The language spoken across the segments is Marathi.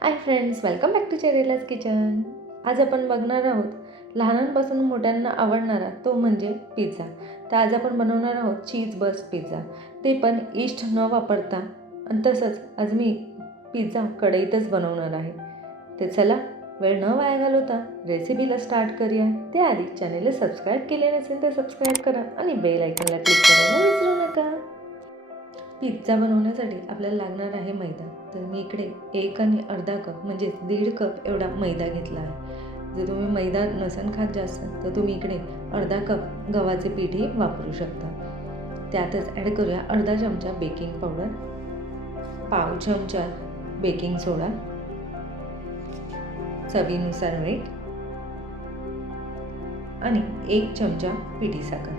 High friends, welcome back to चेरीलाज किचन. आज आपण बघणार आहोत लहानांपासून मोठ्यांना आवडणारा तो म्हणजे पिझ्झा. तर आज आपण बनवणार आहोत चीज बस्ट पिझ्झा, ते पण ईस्ट न वापरता. आणि तसंच आज मी पिझ्झा कढईतच बनवणार आहे. ते चला वेळ न वाया घालवता रेसिपीला स्टार्ट करूया. त्याआधी चॅनेलला सबस्क्राईब केले नसेल तर सबस्क्राईब करा आणि बेल आयकॉनला क्लिक करायला विसरू नका. पिझ्झा बनवण्यासाठी आपल्याला लागणार आहे मैदा. तर मी इकडे 1 आणि अर्धा कप म्हणजे 1.5 कप एवढा मैदा घेतला आहे. जर तुम्ही मैदा नसेल खात जास्त तर तुम्ही इकडे अर्धा कप गव्हाचे पीठही वापरू शकता. त्यातच ॲड करूया अर्धा चमचा बेकिंग पावडर, पाव चमचा बेकिंग सोडा, चवीनुसार मीठ आणि 1 चमचा पिठी साखर.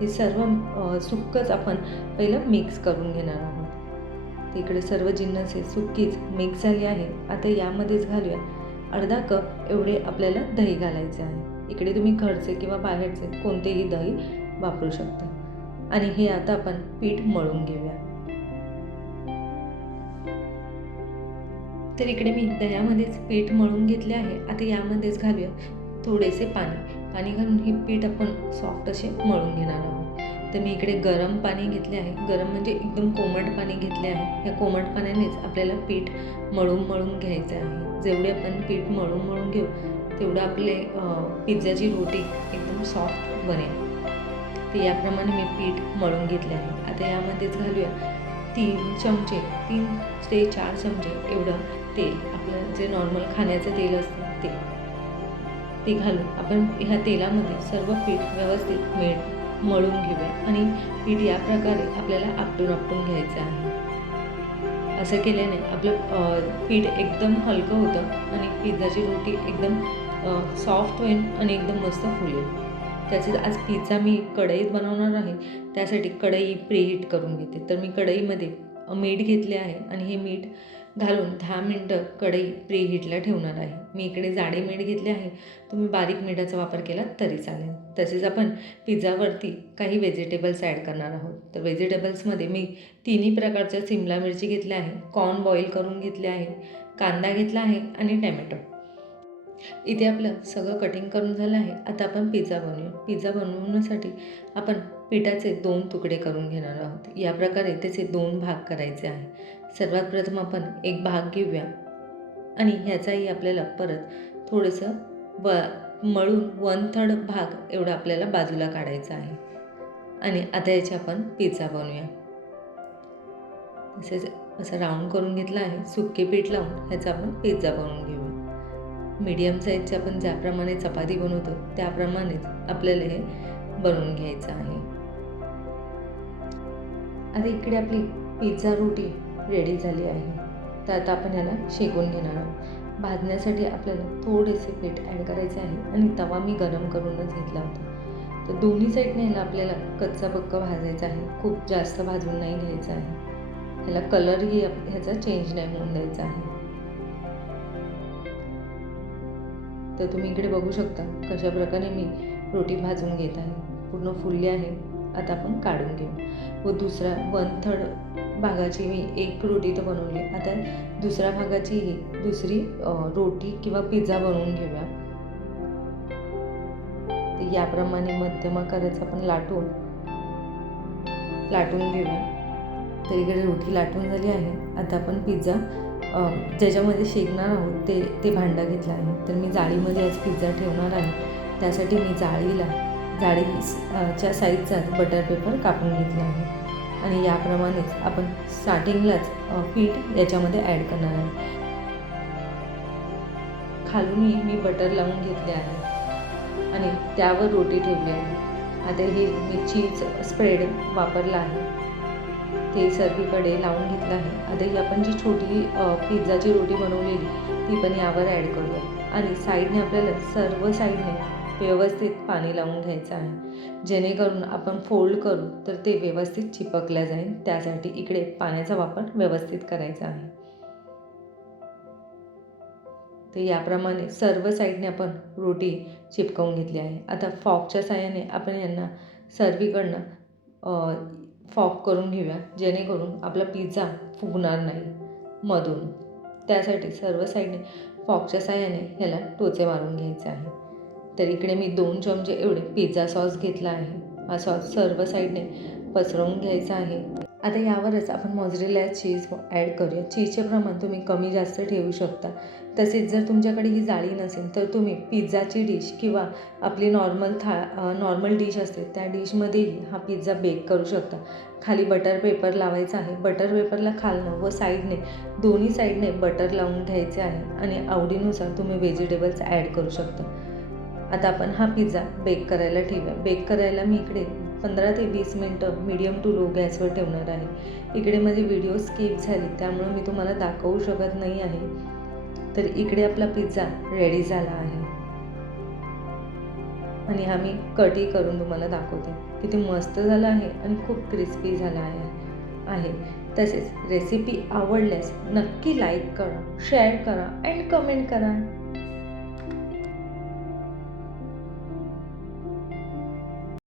हे सर्व सुक्कच आपण पहिलं मिक्स करून घेणार आहोत. इकडे सर्व जिन्नस हे सुक्कीच मिक्स झाली आहे. आता यामध्येच घालूया अर्धा कप एवढे आपल्याला दही घालायचे आहे. इकडे तुम्ही घरचे किंवा बाहेरचे कोणतेही दही वापरू शकता. आणि हे आता आपण पीठ मळून घेऊया. तर इकडे मी दह्यामध्येच पीठ मळून घेतले आहे. आता यामध्येच घालूया थोडेसे पाणी घालून हे पीठ आपण सॉफ्ट असे मळून घेणार आहोत. तर मी इकडे गरम पाणी घेतले आहे. गरम म्हणजे एकदम कोमट पाणी घेतले आहे. या कोमट पाण्यानेच आपल्याला पीठ मळून घ्यायचं आहे. जेवढे आपण पीठ मळून घेऊ तेवढं आपले पिझ्झाची रोटी एकदम सॉफ्ट बनेल. तर याप्रमाणे मी पीठ मळून घेतले आहे. आता यामध्येच घालूया 3 ते 4 चमचे एवढं तेल. आपलं जे नॉर्मल खाण्याचं तेल असतं ते घालून आपण ह्या तेलामध्ये सर्व पीठ व्यवस्थित मळून घेऊया. आणि पीठ या प्रकारे आपल्याला आपटून घ्यायचं आहे. असं केल्याने आपलं पीठ एकदम हलकं होतं आणि पिझ्झाची रोटी एकदम सॉफ्ट होईल आणि एकदम मस्त फुलेल. त्याचे आज पिझ्झा मी कढईत बनवणार आहे. त्यासाठी कढई प्रीहीट करून घेते. तर मी कढईमध्ये मीठ घेतले आहे आणि हे मीठ घालून 10 मिनटं कढई प्रीहीटला ठेवणार आहे. मी इकडे जाडे मीठ घेतले आहे. तुम्ही बारीक मिठाचा वापर केला तरी चालेल. तसेच आपण पिझ्झावरती काही व्हेजिटेबल्स ॲड करणार आहोत. तर व्हेजिटेबल्समध्ये मी 3 प्रकारच्या सिमला मिरची घेतल्या आहे, कॉर्न बॉईल करून घेतले आहे, कांदा घेतला आहे आणि टॅमॅटो. इथे आपलं सगळं कटिंग करून झालं आहे. आता आपण पिझ्झा बनवूया. पिझ्झा बनवण्यासाठी आपण पिठाचे 2 तुकडे करून घेणार आहोत. या प्रकारे त्याचे 2 भाग करायचे आहे. सर्वात प्रथम आपण एक भाग घेऊया आणि ह्याचाही आपल्याला परत थोडंसं मळून 1/3 भाग एवढा आपल्याला बाजूला काढायचा आहे. आणि आता याचे आपण पिझ्झा बनवूया. तसेच असं राऊंड करून घेतलं आहे. सुके पीठ लावून ह्याचा आपण पिझ्झा बनवून घेऊया. मीडियम साईजची आपण ज्याप्रमाणे चपाती बनवतो त्याप्रमाणेच आपल्याला हे बनवून घ्यायचं आहे. आता इकडे आपली पिझ्झा रोटी रेडी झाली आहे. तर आता आपण याला शेकून घेणार आहोत. भाजण्यासाठी आपल्याला थोडेसे पीठ ॲड करायचे आहे आणि तवा मी गरम करूनच घेतला होता. तर दोन्ही साईडने याला आपल्याला कच्चा पक्का भाजायचा आहे. खूप जास्त भाजून नाही घ्यायचं आहे. ह्याला कलरही ह्याचा चेंज नाही होऊन द्यायचा आहे. तर तुम्ही इकडे बघू शकता कशा प्रकारे मी रोटी भाजून घेत आहे. पूर्ण फुलली आहे. आता आपण काढून घेऊ. व दुसरा 1/3 भागाची मी एक रोटी तर बनवली. आता दुसऱ्या भागाची ही दुसरी रोटी किंवा पिझ्झा बनवून घेऊया. तर याप्रमाणे मध्यम आकाराचं आपण लाटून घेऊया. तर इकडे रोटी लाटून झाली आहे. आता आपण पिझ्झा ज्याच्यामध्ये शेकणार आहोत ते भांडं घेतलं आहे. तर मी जाळीमध्ये आज पिझ्झा ठेवणार आहे. त्यासाठी मी जाळीच्या साईजचाच बटर पेपर कापून घेतला आहे. आणि याप्रमाणेच आपण स्टार्टिंगलाच पीठ याच्यामध्ये ॲड करणार आहे. खालूनही मी बटर लावून घेतले आहे आणि त्यावर रोटी ठेवली आहे. आता हे मी चीज स्प्रेड वापरला आहे ते सर्वीकडे लावून घेतलं आहे. आता ही आपण जी छोटी पिझ्झाची रोटी बनवलेली ती पण यावर ॲड करूया. आणि साईडने आपल्याला सर्व साईडने व्यवस्थित पाणी लावून घ्यायचं आहे. जेणेकरून आपण फोल्ड करू तर ते व्यवस्थित चिपकल्या जाईल. त्यासाठी इकडे पाण्याचा वापर व्यवस्थित करायचा आहे. तर याप्रमाणे सर्व साईडने आपण रोटी चिपकवून घेतली आहे. आता फॉकच्या साहाय्याने आपण यांना सर्वीकडनं फॉक करून घेऊया. जेणेकरून आपला पिझ्झा फुगणार नाही मधून. त्यासाठी सर्व साईडने फॉकच्या साहाय्याने ह्याला टोचे मारून घ्यायचे आहे. तर इकडे मी 2 चमचे एवढे पिझ्झा सॉस घेतला आहे. हा सॉस सर्व साईडने पसरवून घ्यायचा आहे. आता यावरच आपण मोझरेला चीज ॲड करूया. चीजचे प्रमाण तुम्ही कमी जास्त ठेवू शकता. तसेच जर तुमच्याकडे ही जाळी नसेल तर तुम्ही पिझ्झाची डिश किंवा आपली नॉर्मल डिश असते त्या डिशमध्येही हा पिझ्झा बेक करू शकता. खाली बटर पेपर लावायचा आहे. बटर पेपरला खालनं व साईडने दोन्ही साईडने बटर लावून घ्यायचे आहे आणि आवडीनुसार तुम्ही व्हेजिटेबल्स ॲड करू शकता. आता आपण हा पिझ्झा बेक करायला ठेवूया. बेक करायला मी इकडे 15 ते 20 मिनटं मीडियम टू लो गॅसवर ठेवणार आहे. इकडे माझी व्हिडिओ स्किप झाली त्यामुळं मी तुम्हाला दाखवू शकत नाही आहे. तर इकडे आपला पिझ्झा रेडी झाला आहे आणि हा मी कटही करून तुम्हाला दाखवते. किती मस्त झाला आहे आणि खूप क्रिस्पी झाला आहे. तसेच रेसिपी आवडल्यास नक्की लाईक करा, शेअर करा अँड कमेंट करा.